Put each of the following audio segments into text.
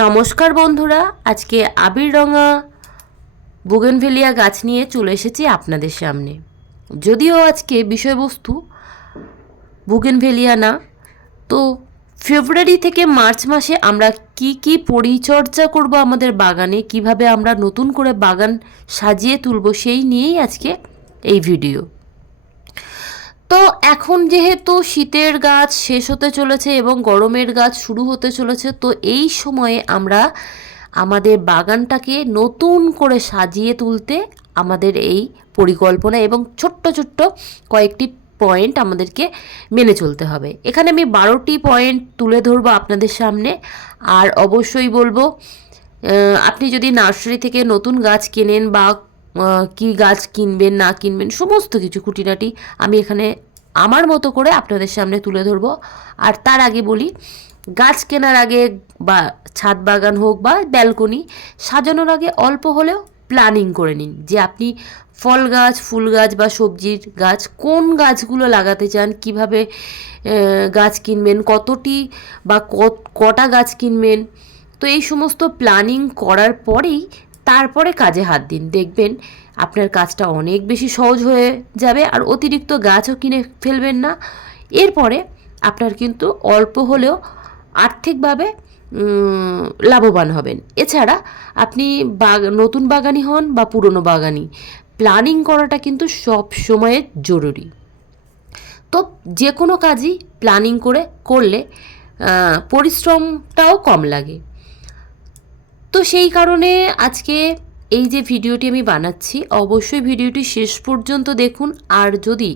নমস্কার বন্ধুরা, আজকে আবির রঙা বুগেনভেলিয়া গাছ নিয়ে চলে এসেছি আপনাদের সামনে। যদিও আজকে বিষয়বস্তু বুগেনভেলিয়া না, তো ফেব্রুয়ারি থেকে মার্চ মাসে আমরা কি কি পরিচর্যা করব আমাদের বাগানে, কীভাবে আমরা নতুন করে বাগান সাজিয়ে তুলব সেই নিয়েই আজকে এই ভিডিও। তো এখন যেহেতু শীতের গাছ শেষ হতে চলেছে এবং গরমের গাছ শুরু হতে চলেছে, তো এই সময়ে আমরা আমাদের বাগানটাকে নতুন করে সাজিয়ে তুলতে আমাদের এই পরিকল্পনা এবং ছোট্ট ছোট্ট কয়েকটি পয়েন্ট আমাদেরকে মেনে চলতে হবে। এখানে আমি বারোটি পয়েন্ট তুলে ধরবো আপনাদের সামনে। আর অবশ্যই বলব আপনি যদি নার্সারি থেকে নতুন গাছ কেনেন বা কি গাছ কিনবেন, না কিনবেন, সমস্ত কিছু খুঁটিনাটি আমি এখানে আমার মতো করে আপনাদের সামনে তুলে ধরবো। আর তার আগে বলি, গাছ কেনার আগে বা ছাদ বাগান হোক বা ব্যালকনি, সাজানোর আগে অল্প হলেও প্ল্যানিং করে নিন যে আপনি ফল গাছ, ফুল গাছ বা সবজির গাছ কোন গাছগুলো লাগাতে চান, কীভাবে গাছ কিনবেন, কতটি বা কটা গাছ কিনবেন। তো এই সমস্ত প্ল্যানিং করার পরেই তারপরে কাজে হাত দিন। দেখবেন আপনার কাজটা অনেক বেশি সহজ হয়ে যাবে আর অতিরিক্ত গাছও কিনে ফেলবেন না। এরপরে আপনার কিন্তু অল্প হলেও আর্থিকভাবে লাভবান হবেন। এছাড়া আপনি বাগ, নতুন বাগানি হন বা পুরনো বাগানি, প্ল্যানিং করাটা কিন্তু সব সময় জরুরি। তো যে কোনো কাজই প্ল্যানিং করে করলে পরিশ্রমটাও কম লাগে। তো সেই কারণে আজকে এই যে ভিডিওটি আমি বানাচ্ছি, অবশ্যই ভিডিওটি শেষ পর্যন্ত দেখুন। আর যদি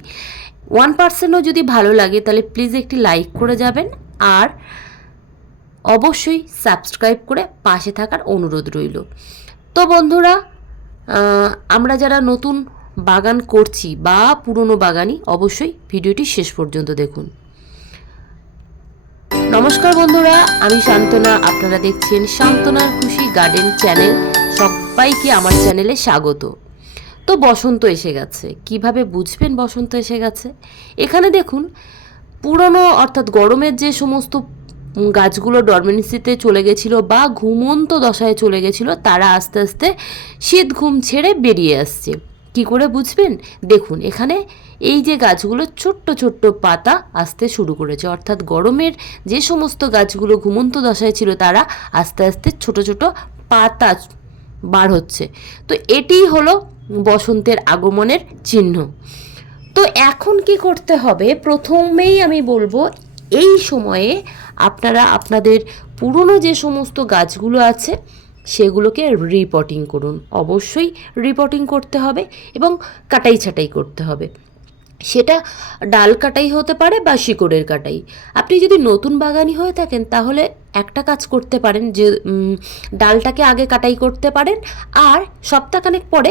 ওয়ান পার্সেন্টও যদি ভালো লাগে, তাহলে প্লিজ একটি লাইক করে যাবেন। আর অবশ্যই সাবস্ক্রাইব করে পাশে থাকার অনুরোধ রইল। তো বন্ধুরা আমরা যারা নতুন বাগান করছি বা পুরনো বাগানই, অবশ্যই ভিডিওটি শেষ পর্যন্ত দেখুন। নমস্কার বন্ধুরা, আমি শান্তনা। আপনারা দেখছেন শান্তনার খুশি গার্ডেন চ্যানেল। সবাইকে আমার চ্যানেলে স্বাগত। তো বসন্ত এসে গেছে। কীভাবে বুঝবেন বসন্ত এসে গেছে? এখানে দেখুন, পুরনো অর্থাৎ গরমের যে সমস্ত গাছগুলো ডরমেন্সিতে চলে গেছিল বা ঘুমন্ত দশায় চলে গেছিল, তারা আস্তে আস্তে শীত ঘুম ছেড়ে বেরিয়ে আসছে। কি করে বুঝবেন? দেখুন, এখানে এই যে গাছগুলো ছোট্ট ছোট্ট পাতা আসতে শুরু করেছে। অর্থাৎ গরমের যে সমস্ত গাছগুলো ঘুমন্ত দশায় ছিল, তারা আস্তে আস্তে ছোট ছোট পাতা বার হচ্ছে। তো এটিই হলো বসন্তের আগমনের চিহ্ন। তো এখন কি করতে হবে? প্রথমেই আমি বলব, এই সময়ে আপনারা আপনাদের পুরনো যে সমস্ত গাছগুলো আছে, সেগুলোকে রিপোর্টিং করুন। অবশ্যই রিপোর্টিং করতে হবে এবং কাটাই ছাটাই করতে হবে। সেটা ডাল কাটাই হতে পারে বা শিকড়ের কাটাই। আপনি যদি নতুন বাগানি হয়ে থাকেন, তাহলে একটা কাজ করতে পারেন যে ডালটাকে আগে কাটাই করতে পারেন আর সপ্তাহখানেক পরে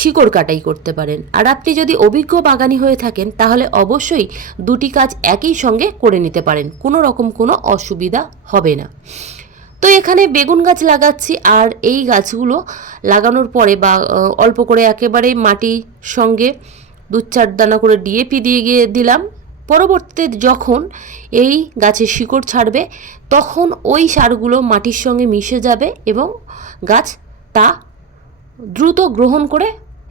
শিকড় কাটাই করতে পারেন। আর আপনি যদি অভিজ্ঞ বাগানি হয়ে থাকেন, তাহলে অবশ্যই দুটি কাজ একই সঙ্গে করে নিতে পারেন। কোনো রকম কোনো অসুবিধা হবে না। তো এখানে বেগুন গাছ লাগাচ্ছি আর এই গাছগুলো লাগানোর পরে বা অল্প করে একেবারে মাটির সঙ্গে দু চার দানা করে ডিএপি দিয়ে গিয়ে দিলাম। পরবর্তীতে যখন এই গাছের শিকড় ছাড়বে, তখন ওই সারগুলো মাটির সঙ্গে মিশে যাবে এবং গাছ তা দ্রুত গ্রহণ করে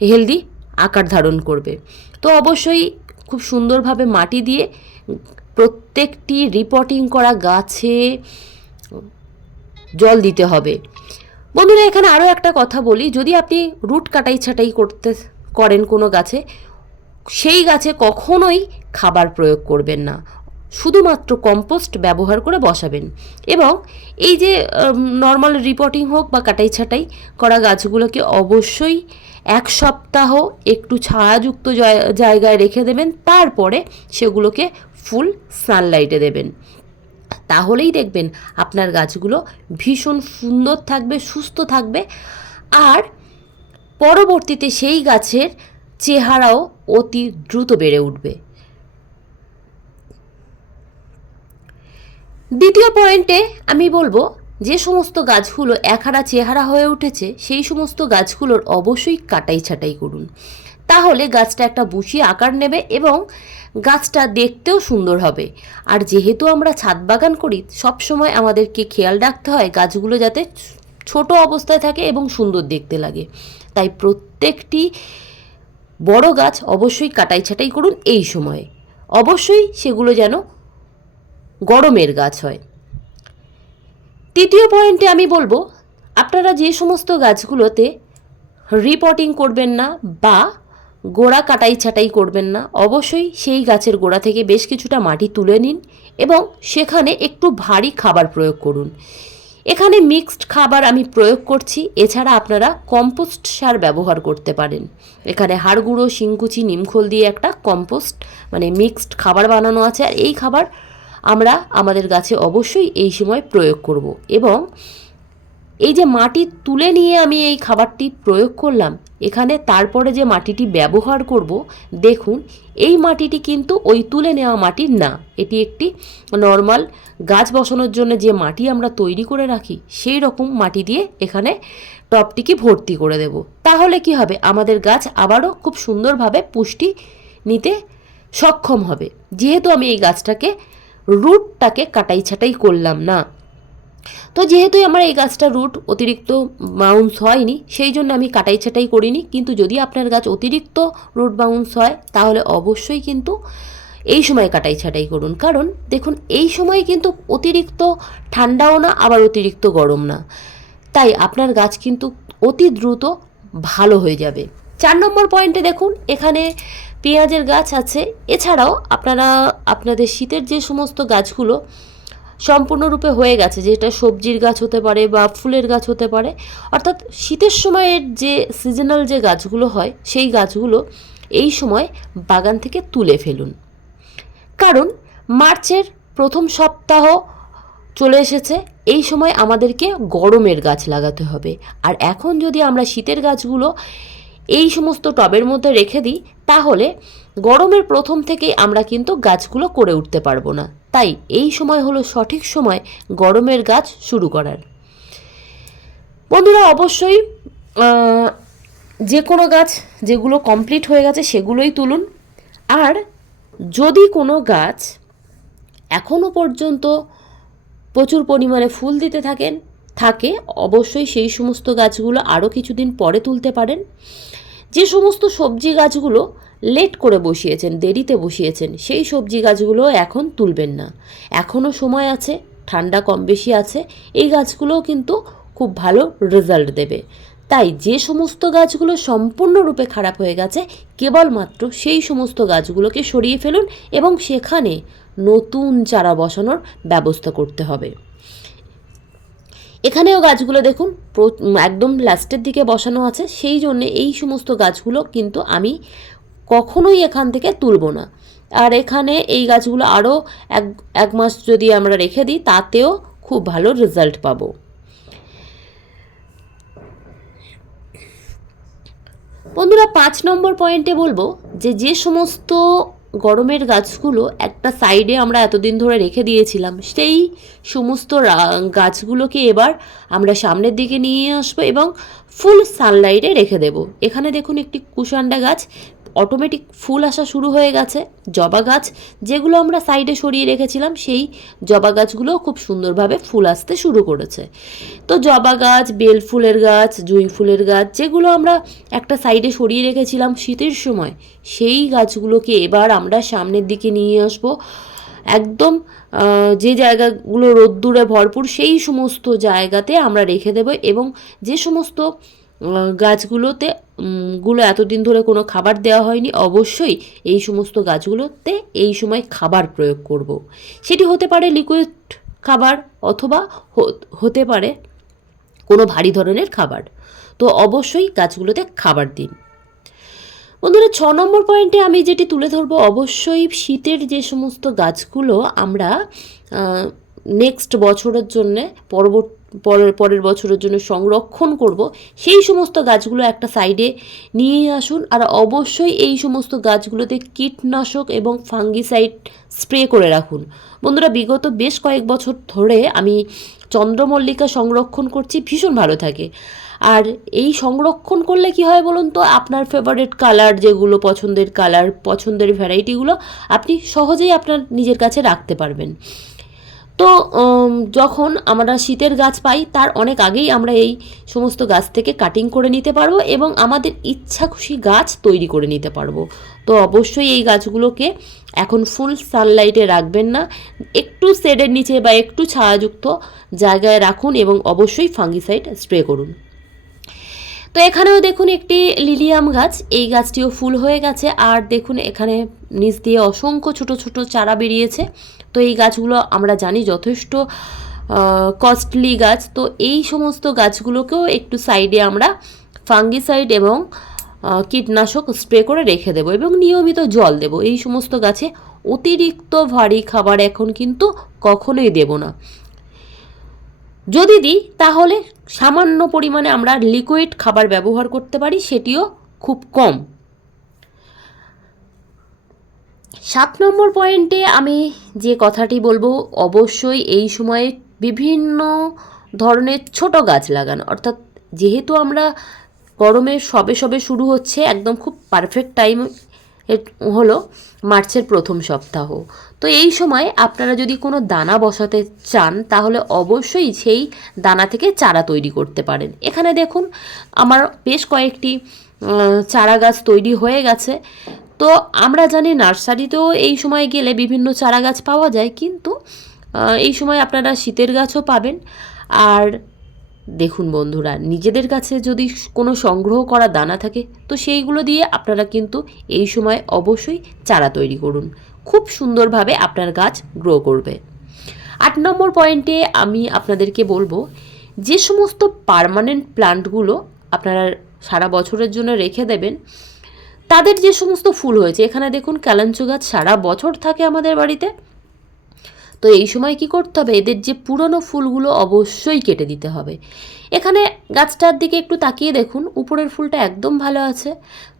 হেলদি আকার ধারণ করবে। তো অবশ্যই খুব সুন্দরভাবে মাটি দিয়ে প্রত্যেকটি রিপোর্টিং করা গাছে জল দিতে হবে। বন্ধুরা, এখানে আরও একটা কথা বলি। যদি আপনি রুট কাটাই ছাটাই করতে করেন কোনো গাছে সেই গাছে কখনোই খাবার প্রয়োগ করবেন না। শুধুমাত্র কম্পোস্ট ব্যবহার করে বসাবেন। এবং এই যে নর্মাল রিপোর্টিং হোক বা কাটাই ছাটাই করা গাছগুলোকে অবশ্যই এক সপ্তাহ একটু ছায়াযুক্ত জায়গায় রেখে দেবেন। তারপরে সেগুলোকে ফুল সানলাইটে দেবেন। তাহলেই দেখবেন আপনার গাছগুলো ভীষণ সুন্দর থাকবে, সুস্থ থাকবে। আর পরবর্তীতে সেই গাছের চেহারাও অতি দ্রুত বেড়ে উঠবে। দ্বিতীয় পয়েন্টে আমি বলব, যে সমস্ত গাছগুলো একহারা চেহারা হয়ে উঠেছে, সেই সমস্ত গাছগুলোর অবশ্যই কাটাই ছাটাই করুন। তাহলে গাছটা একটা বুশি আকার নেবে এবং গাছটা দেখতেও সুন্দর হবে। আর যেহেতু আমরা ছাদ বাগান করি, সবসময় আমাদেরকে খেয়াল রাখতে হয় গাছগুলো যাতে ছোট অবস্থায় থাকে এবং সুন্দর দেখতে লাগে। তাই প্রত্যেকটি বড় গাছ অবশ্যই কাটাই ছাটাই করুন এই সময়ে। অবশ্যই সেগুলো যেন গরমের গাছ হয়। তৃতীয় পয়েন্টে আমি বলব, আপনারা যে সমস্ত গাছগুলোতে রিপোর্টিং করবেন না বা গোড়া কাটাই ছাটাই করবেন না, অবশ্যই সেই গাছের গোড়া থেকে বেশ কিছুটা মাটি তুলে নিন এবং সেখানে একটু ভারী খাবার প্রয়োগ করুন। এখানে মিক্সড খাবার আমি প্রয়োগ করছি। এছাড়া আপনারা কম্পোস্ট সার ব্যবহার করতে পারেন। এখানে হাড়গুঁড়ো শিংকুচি, নিমখোল দিয়ে একটা কম্পোস্ট মানে মিক্সড খাবার বানানো আছে। আর এই খাবার আমরা আমাদের গাছে অবশ্যই এই সময় প্রয়োগ করব। এবং এই যে মাটি তুলে নিয়ে আমি এই খাবারটি প্রয়োগ করলাম, এখানে তারপরে যে মাটিটি ব্যবহার করব, দেখুন, এই মাটিটি কিন্তু ওই তুলে নেওয়া মাটির না। এটি একটি নর্মাল গাছ বসানোর জন্য যে মাটি আমরা তৈরি করে রাখি, সেই রকম মাটি দিয়ে এখানে টপটিকে ভর্তি করে দেব। তাহলে কি হবে? আমাদের গাছ আবারও খুব সুন্দরভাবে পুষ্টি নিতে সক্ষম হবে। যেহেতু আমি এই গাছটাকে, রুটটাকে কাটাই ছাটাই করলাম না তো যেহেতু আমার এই গাছটা রুট অতিরিক্ত বাউন্স হয়নি, সেই জন্য আমি কাটাই ছাটাই করিনি। কিন্তু যদি আপনার গাছ অতিরিক্ত রুট বাউন্স হয়, তাহলে অবশ্যই কিন্তু এই সময় কাটাই ছাটাই করুন। কারণ দেখুন, এই সময় কিন্তু অতিরিক্ত ঠান্ডাও না, আবার অতিরিক্ত গরম না। তাই আপনার গাছ কিন্তু অতি দ্রুত ভালো হয়ে যাবে। চার নম্বর পয়েন্টে দেখুন, এখানে পেঁয়াজের গাছ আছে। এছাড়াও আপনারা, আপনাদের শীতের যে সমস্ত গাছগুলো সম্পূর্ণরূপে হয়ে গেছে যেটা সবজির গাছ হতে পারে বা ফুলের গাছ হতে পারে। অর্থাৎ শীতের সময়ের যে সিজনাল যে গাছগুলো হয়, সেই গাছগুলো এই সময় বাগান থেকে তুলে ফেলুন। কারণ মার্চের প্রথম সপ্তাহ চলে এসেছে, এই সময় আমাদেরকে গরমের গাছ লাগাতে হবে। আর এখন যদি আমরা শীতের গাছগুলো এই সমস্ত টবের মধ্যে রেখে দিই, তাহলে গরমের প্রথম থেকেই আমরা কিন্তু গাছগুলো করে উঠতে পারব না। তাই এই সময় হলো সঠিক সময় গরমের গাছ শুরু করার। বন্ধুরা, অবশ্যই যে কোনো গাছ যেগুলো কমপ্লিট হয়ে গেছে সেগুলোই তুলুন। আর যদি কোনো গাছ এখনও পর্যন্ত প্রচুর পরিমাণে ফুল দিতে থাকেন, থাকে, অবশ্যই সেই সমস্ত গাছগুলো আরও কিছুদিন পরে তুলতে পারেন। যে সমস্ত সবজি গাছগুলো লেট করে বসিয়েছেন, দেরিতে বসিয়েছেন, সেই সবজি গাছগুলো এখন তুলবেন না। এখনও সময় আছে, ঠান্ডা কম বেশি আছে, এই গাছগুলোও কিন্তু খুব ভালো রেজাল্ট দেবে। তাই যে সমস্ত গাছগুলো সম্পূর্ণরূপে খারাপ হয়ে গেছে, কেবলমাত্র সেই সমস্ত গাছগুলোকে সরিয়ে ফেলুন এবং সেখানে নতুন চারা বসানোর ব্যবস্থা করতে হবে। এখানেও গাছগুলো দেখুন একদম লাস্টের দিকে বসানো আছে, সেই জন্য এই সমস্ত গাছগুলো কিন্তু আমি কখনোই এখান থেকে তুলব না। আর এখানে এই গাছগুলো আরও এক এক মাস যদি আমরা রেখে দিই, তাতেও খুব ভালো রেজাল্ট পাবো। বন্ধুরা, পাঁচ নম্বর পয়েন্টে বলব যে যে সমস্ত গরমের গাছগুলো একটা সাইডে আমরা এতদিন ধরে রেখে দিয়েছিলাম। সেই সমস্ত গাছগুলোকে এবার আমরা সামনের দিকে নিয়ে আসব এবং ফুল সানলাইটে রেখে দেব। এখানে দেখুন একটি কুশান্ডা গাছ অটোমেটিক ফুল আসা শুরু হয়ে গেছে। জবা গাছ, যেগুলো আমরা সাইডে সরিয়ে রেখেছিলাম, সেই জবা গাছগুলোও খুব সুন্দরভাবে ফুল আসতে শুরু করেছে। তো জবা গাছ, বেল ফুলের গাছ, জুঁই ফুলের গাছ, যেগুলো আমরা একটা সাইডে সরিয়ে রেখেছিলাম শীতের সময়, সেই গাছগুলোকে এবার আমরা সামনের দিকে নিয়ে আসব। একদম যে জায়গাগুলো রোদ্দুরে ভরপুর, সেই সমস্ত জায়গাতে আমরা রেখে দেব এবং যে সমস্ত গাছগুলোতে গুলো এতদিন ধরে কোনো খাবার দেওয়া হয়নি, অবশ্যই এই সমস্ত গাছগুলোতে এই সময় খাবার প্রয়োগ করব। সেটি হতে পারে লিকুইড খাবার অথবা হতে পারে কোনো ভারী ধরনের খাবার তো অবশ্যই গাছগুলোতে খাবার দিন বন্ধুরা, ছ নম্বর পয়েন্টে আমি যেটি তুলে ধরবো, অবশ্যই শীতের যে সমস্ত গাছগুলো আমরা নেক্সট বছরের জন্যে পরবর্তী পরের পরের বছরের জন্য সংরক্ষণ করব। সেই সমস্ত গাছগুলো একটা সাইডে নিয়ে আসুন আর অবশ্যই এই সমস্ত গাছগুলোতে কীটনাশক এবং ফাঙ্গিসাইড স্প্রে করে রাখুন। বন্ধুরা, বিগত বেশ কয়েক বছর ধরে আমি চন্দ্রমল্লিকা সংরক্ষণ করছি, ভীষণ ভালো থাকে। আর এই সংরক্ষণ করলে কি হয় বলুন তো, আপনার ফেভারিট কালার যেগুলো পছন্দের কালার পছন্দের ভ্যারাইটিগুলো আপনি সহজেই আপনার নিজের কাছে রাখতে পারবেন। তো যখন আমরা শীতের গাছ পাই, তার অনেক আগেই আমরা এই সমস্ত গাছ থেকে কাটিং করে নিতে পারব এবং আমাদের ইচ্ছা খুশি গাছ তৈরি করে নিতে পারব। তো অবশ্যই এই গাছগুলোকে এখন ফুল সানলাইটে রাখবেন না। একটু শেডের নিচে বা একটু ছায়াযুক্ত জায়গায় রাখুন এবং অবশ্যই ফাঙ্গিসাইড স্প্রে করুন। তো এখানেও দেখুন একটি লিলিয়াম গাছ, এই গাছটিও ফুল হয়ে গেছে। আর দেখুন এখানে নিচ দিয়ে অসংখ্য ছোট ছোট চারা বেরিয়েছে। তো এই গাছগুলো আমরা জানি যথেষ্ট কস্টলি গাছ। তো এই সমস্ত গাছগুলোকেও একটু সাইডে আমরা ফাঙ্গিসাইড এবং কীটনাশক স্প্রে করে রেখে দেবো এবং নিয়মিত জল দেব। এই সমস্ত গাছে অতিরিক্ত ভারী খাবার এখন কিন্তু কখনোই দেব না। যদি দিই, তাহলে সামান্য পরিমাণে আমরা লিকুইড খাবার ব্যবহার করতে পারি, সেটিও খুব কম। সাত নম্বর পয়েন্টে আমি যে কথাটি বলব, অবশ্যই এই সময়ে বিভিন্ন ধরনের ছোট গাছ লাগানো। অর্থাৎ যেহেতু আমরা গরমের সবে সবে শুরু হচ্ছে, একদম খুব পারফেক্ট টাইম হলো মার্চের প্রথম সপ্তাহ। তো এই সময় আপনারা যদি কোনো দানা বসাতে চান, তাহলে অবশ্যই সেই দানা থেকে চারা তৈরি করতে পারেন। এখানে দেখুন, আমার বেশ কয়েকটি চারা গাছ তৈরি হয়ে গেছে। তো আমরা জানি নার্সারিতেও এই সময় গেলে বিভিন্ন চারা গাছ পাওয়া যায়, কিন্তু এই সময় আপনারা শীতের গাছও পাবেন। আর দেখুন বন্ধুরা, নিজেদের কাছে যদি কোনো সংগ্রহ করা দানা থাকে, তো সেইগুলো দিয়ে আপনারা কিন্তু এই সময় অবশ্যই চারা তৈরি করুন। খুব সুন্দরভাবে আপনার গাছ গ্রো করবে। আট নম্বর পয়েন্টে আমি আপনাদেরকে বলব, যে সমস্ত পার্মানেন্ট প্লান্টগুলো আপনারা সারা বছরের জন্য রেখে দেবেন, তাদের যে সমস্ত ফুল হয়েছে, এখানে দেখুন ক্যালাঞ্চু গাছ সারা বছর থাকে আমাদের বাড়িতে। তো এই সময় কি করতে হবে? এদের যে পুরনো ফুলগুলো অবশ্যই কেটে দিতে হবে। এখানে গাছটার দিকে একটু তাকিয়ে দেখুন, উপরের ফুলটা একদম ভালো আছে।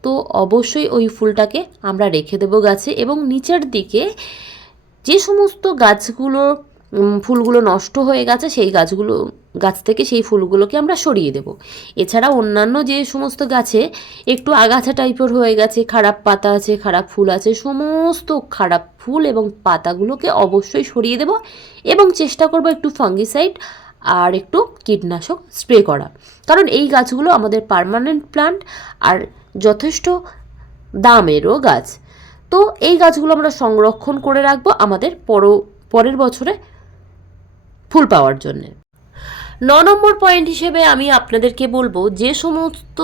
তো অবশ্যই ওই ফুলটাকে আমরা রেখে দেব গাছে এবং নিচের দিকে যে সমস্ত গাছগুলো ফুলগুলো নষ্ট হয়ে গেছে, সেই গাছগুলো, গাছ থেকে সেই ফুলগুলোকে আমরা সরিয়ে দেব। এছাড়া অন্যান্য যে সমস্ত গাছে একটু আগাছা টাইপের হয়ে গেছে, খারাপ পাতা আছে, খারাপ ফুল আছে, সমস্ত খারাপ ফুল এবং পাতাগুলোকে অবশ্যই সরিয়ে দেব এবং চেষ্টা করব একটু ফাঙ্গিসাইড আর একটু কীটনাশক স্প্রে করা। কারণ এই গাছগুলো আমাদের পার্মানেন্ট প্লান্ট আর যথেষ্ট দামেরও গাছ। তো এই গাছগুলো আমরা সংরক্ষণ করে রাখব আমাদের পর পরের বছরে ফুল পাওয়ার জন্যে। ন নম্বর পয়েন্ট হিসেবে আমি আপনাদেরকে বলব, যে সমস্ত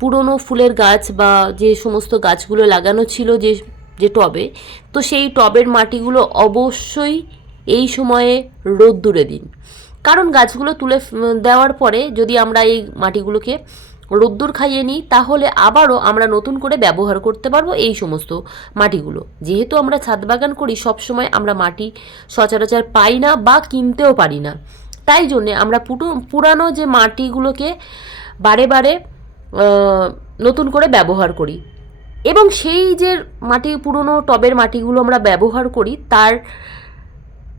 পুরনো ফুলের গাছ বা যে সমস্ত গাছগুলো লাগানো ছিল যে যে টবে, তো সেই টবের মাটিগুলো অবশ্যই এই সময়ে রোদ্দুরে দিন। কারণ গাছগুলো তুলে দেওয়ার পরে যদি আমরা এই মাটিগুলোকে রোদ্দুর খাইয়ে নিই, তাহলে আবারও আমরা নতুন করে ব্যবহার করতে পারব এই সমস্ত মাটিগুলো। যেহেতু আমরা ছাদ বাগান করি, সবসময় আমরা মাটি সচরাচর পাই না বা কিনতেও পারি না। তাই জন্যে আমরা পুটু, পুরানো যে মাটিগুলোকে বারে বারে নতুন করে ব্যবহার করি। এবং সেই যে মাটি, পুরনো টবের মাটিগুলো আমরা ব্যবহার করি, তার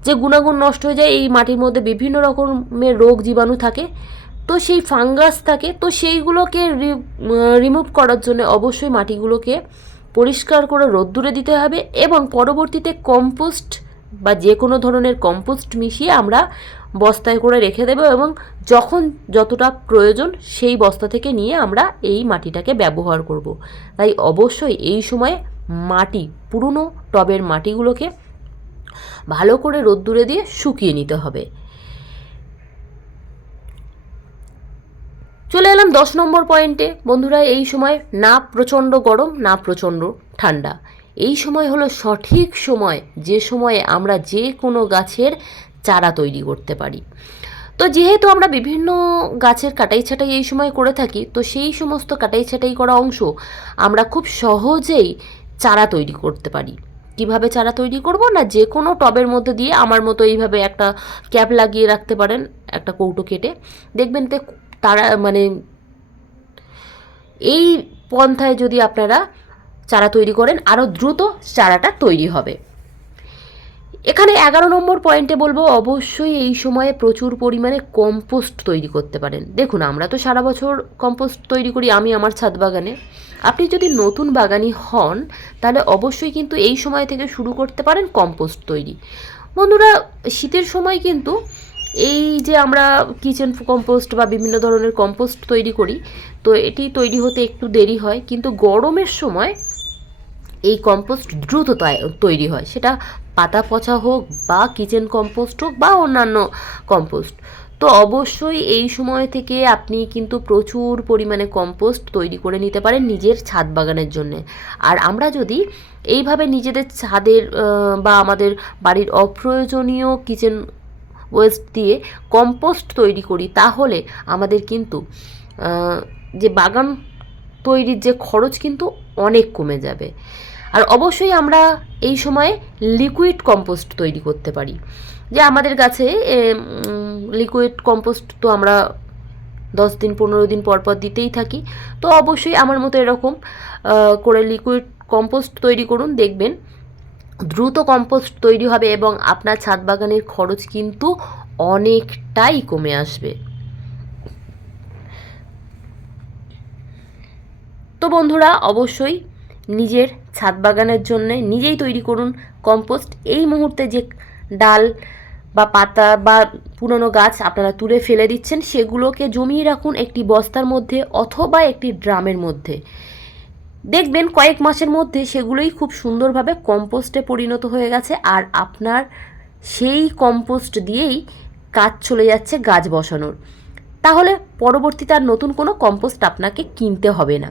যে গুণাগুণ নষ্ট হয়ে যায়, এই মাটির মধ্যে বিভিন্ন রকমের রোগ জীবাণু থাকে। তো সেই ফাঙ্গাস থাকে তো সেইগুলোকে রিমুভ করার জন্য অবশ্যই মাটিগুলোকে পরিষ্কার করে রোদ্দুরে দিতে হবে এবং পরবর্তীতে কম্পোস্ট বা যে কোনো ধরনের কম্পোস্ট মিশিয়ে আমরা বস্তায় করে রেখে দেবো এবং যখন যতটা প্রয়োজন সেই বস্তা থেকে নিয়ে আমরা এই মাটিটাকে ব্যবহার করব। তাই অবশ্যই এই সময়ে মাটি, পুরনো টবের মাটিগুলোকে ভালো করে রোদ্দুরে দিয়ে শুকিয়ে নিতে হবে চলে এলাম দশ নম্বর পয়েন্টে। বন্ধুরা, এই সময় না প্রচণ্ড গরম, না প্রচণ্ড ঠান্ডা। এই সময় হলো সঠিক সময়, যে সময়ে আমরা যে কোনো গাছের চারা তৈরি করতে পারি। তো যেহেতু আমরা বিভিন্ন গাছের কাটাই ছাটাই এই সময় করে থাকি, তো সেই সমস্ত কাটাই ছাটাই করা অংশ আমরা খুব সহজেই চারা তৈরি করতে পারি। কীভাবে চারা তৈরি করব না, যে কোনো টবের মধ্যে দিয়ে আমার মতো এইভাবে একটা ক্যাপ লাগিয়ে রাখতে পারেন, একটা কৌটো কেটে। দেখবেন তে তারা মানে এই পন্থায় যদি আপনারা চারা তৈরি করেন আরও দ্রুত চারাটা তৈরি হবে। এখানে এগারো নম্বর পয়েন্টে বলব, অবশ্যই এই সময়ে প্রচুর পরিমাণে কম্পোস্ট তৈরি করতে পারেন। দেখুন, আমরা তো সারা বছর কম্পোস্ট তৈরি করি, আমি আমার ছাদ বাগানে। আপনি যদি নতুন বাগানি হন, তাহলে অবশ্যই কিন্তু এই সময় থেকে শুরু করতে পারেন কম্পোস্ট তৈরি। বন্ধুরা, শীতের সময় কিন্তু এই যে আমরা কিচেন কম্পোস্ট বা বিভিন্ন ধরনের কম্পোস্ট তৈরি করি, তো এটি তৈরি হতে একটু দেরি হয়, কিন্তু গরমের সময় এই কম্পোস্ট দ্রুত তৈরি হয়। সেটা পাতা পচা হোক বা কিচেন কম্পোস্ট হোক বা অন্যান্য কম্পোস্ট তো অবশ্যই এই সময় থেকে আপনি কিন্তু প্রচুর পরিমাণে কম্পোস্ট তৈরি করে নিতে পারেন নিজের ছাদ বাগানের জন্য। আর আমরা যদি এইভাবে নিজেদের ছাদের বা আমাদের বাড়ির অপ্রয়োজনীয় কিচেন ওয়েস্ট দিয়ে কম্পোস্ট তৈরি করি, তাহলে আমাদের কিন্তু যে বাগান তৈরির যে খরচ কিন্তু অনেক কমে যাবে। আর অবশ্যই আমরা এই সময়ে লিকুইড কম্পোস্ট তৈরি করতে পারি। যে আমাদের কাছে লিকুইড কম্পোস্ট তো আমরা দশ দিন, পনেরো দিন পর পর দিতেই থাকি। তো অবশ্যই আমার মতো এরকম করে লিকুইড কম্পোস্ট তৈরি করুন, দেখবেন দ্রুত কম্পোস্ট তৈরি হবে এবং আপনার ছাদ বাগানের খরচ কিন্তু অনেকটাই কমে আসবে। তো বন্ধুরা, অবশ্যই নিজের ছাদ বাগানের জন্য নিজেই তৈরি করুন কম্পোস্ট। এই মুহূর্তে যে ডাল বা পাতা বা পুরনো গাছ আপনারা তুলে ফেলে দিচ্ছেন, সেগুলোকে জমিয়ে রাখুন একটি বস্তার মধ্যে অথবা একটি ড্রামের মধ্যে। দেখবেন কয়েক মাসের মধ্যে সেগুলোই খুব সুন্দরভাবে কম্পোস্টে পরিণত হয়ে গেছে আর আপনার সেই কম্পোস্ট দিয়েই কাজ চলে যাচ্ছে গাছ বসানোর। তাহলে পরবর্তীতে আর নতুন কোনো কম্পোস্ট আপনাকে কিনতে হবে না।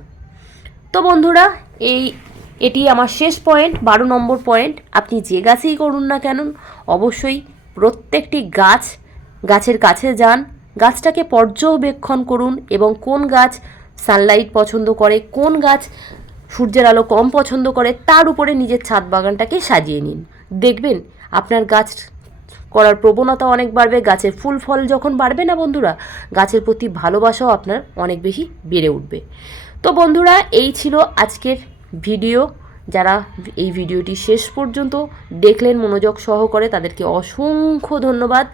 তো বন্ধুরা, এই, এটি আমার শেষ পয়েন্ট, বারো নম্বর পয়েন্ট। আপনি যে গাছেই করুন না কেন, অবশ্যই প্রত্যেকটি গাছ, গাছের কাছে যান, গাছটাকে পর্যবেক্ষণ করুন এবং কোন গাছ সানলাইট পছন্দ করে, কোন গাছ সূর্যের আলো কম পছন্দ করে, তার উপরে নিজের ছাদ বাগানটাকে সাজিয়ে নিন। দেখবেন আপনার গাছ করার প্রবণতা অনেক বাড়বে, গাছের ফুল ফল যখন বাড়বে না বন্ধুরা, গাছের প্রতি ভালোবাসাও আপনার অনেক বেশি বেড়ে উঠবে। তো বন্ধুরা, এই ছিল আজকের ভিডিও। যারা এই ভিডিওটি শেষ পর্যন্ত দেখলেন, মনোযোগ সহকারে তাদেরকে অসংখ্য ধন্যবাদ।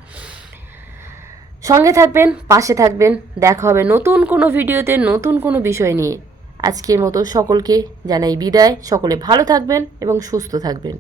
সঙ্গে থাকবেন, পাশে থাকবেন। দেখা হবে নতুন কোনো ভিডিওতে, নতুন কোনো বিষয় নিয়ে। আজকের মতো সকলকে জানাই বিদায়। সকলে ভালো থাকবেন এবং সুস্থ থাকবেন।